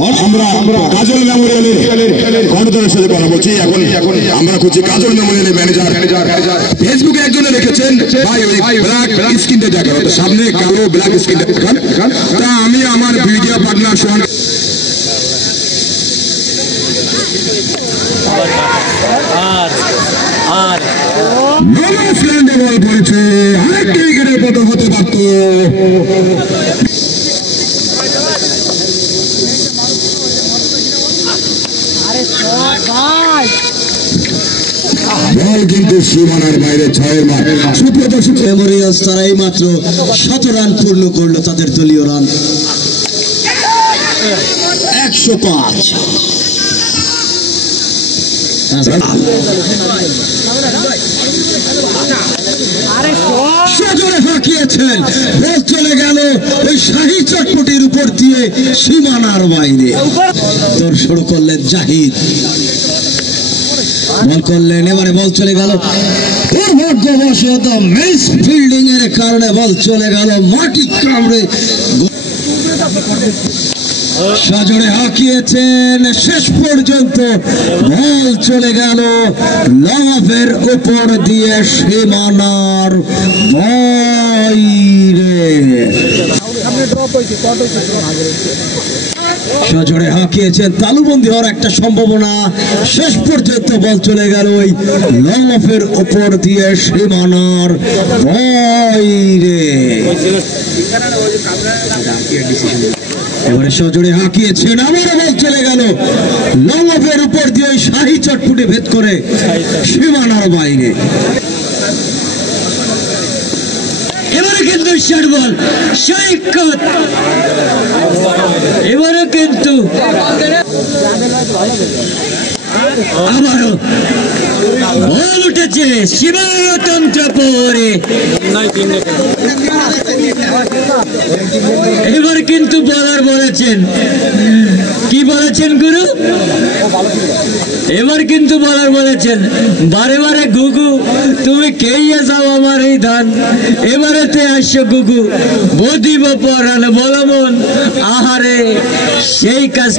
আমরা কাজল মেমোরিয়ালের গণতন্ত্রের সাথে কথা বলছি। এখন আমরা খুঁজছি কাজল মেমোরিয়ালের ম্যানেজার। ফেসবুকে একজনে লিখেছেন ভাই ওই ব্ল্যাক স্ক্রিনটা দেখান, সামনে কালো ব্ল্যাক স্ক্রিনটা দেখান। তা আমি আমার ভিডিও পার্টনার সোহান বল করেছে, আরেকটি উইকেটের পতন হতে পারত। বল কিন্তু সীমানার বাইরে 6 মার। সুপ্রদর্শক মেমোরিয়ালস তারা এই মাত্র 7 রান পূর্ণ করলো তাদের দলীয় রান 105। সজোরে হাঁকিয়েছেন, বল চলে গেল ওই শাহী চটপটির উপর দিয়ে সীমানার বাইরে। দৌড় শুরু করলেন জাহিদ, বল করলেন, এবারে বল চলে গেল দুর্ভাগ্যবশত মিস ফিল্ডিং এর কারণে বল চলে গেল মাটি কামড়ে। সজোরে হাঁকিয়েছেন, শেষ পর্যন্ত বল চলে গেল লং অফের উপর দিয়ে সীমানার বাইরে। সজোরে হাঁকিয়েছেন, তালুবন্দি হওয়ার একটা সম্ভাবনা, শেষ পর্যন্ত বল চলে গেল ওই লং অফের উপর দিয়ে সীমানার বাইরে। এবারে সজোরে হাঁকিয়েছেন, আবারও বল চলে গেল লং অফের উপর দিয়ে ওই শাহী চটপুটে ভেদ করে সীমানার বাইরে। এবারে কিন্তু শর্ট বল সৈকত, এবারে কিন্তু আবারও বল উঠেছে সীমানাতন্ত্র পরে। এবার কিন্তু বলার বলেছেন, কি বলেছেন গুরু? এবার কিন্তু বলার বলেছেন, বারে বারে গুগু তুমি খেয়ে যাও আমার এই ধান, এবারেতে আসছো গুগু বদিব পরান বলমন আহারে সেই কাজ।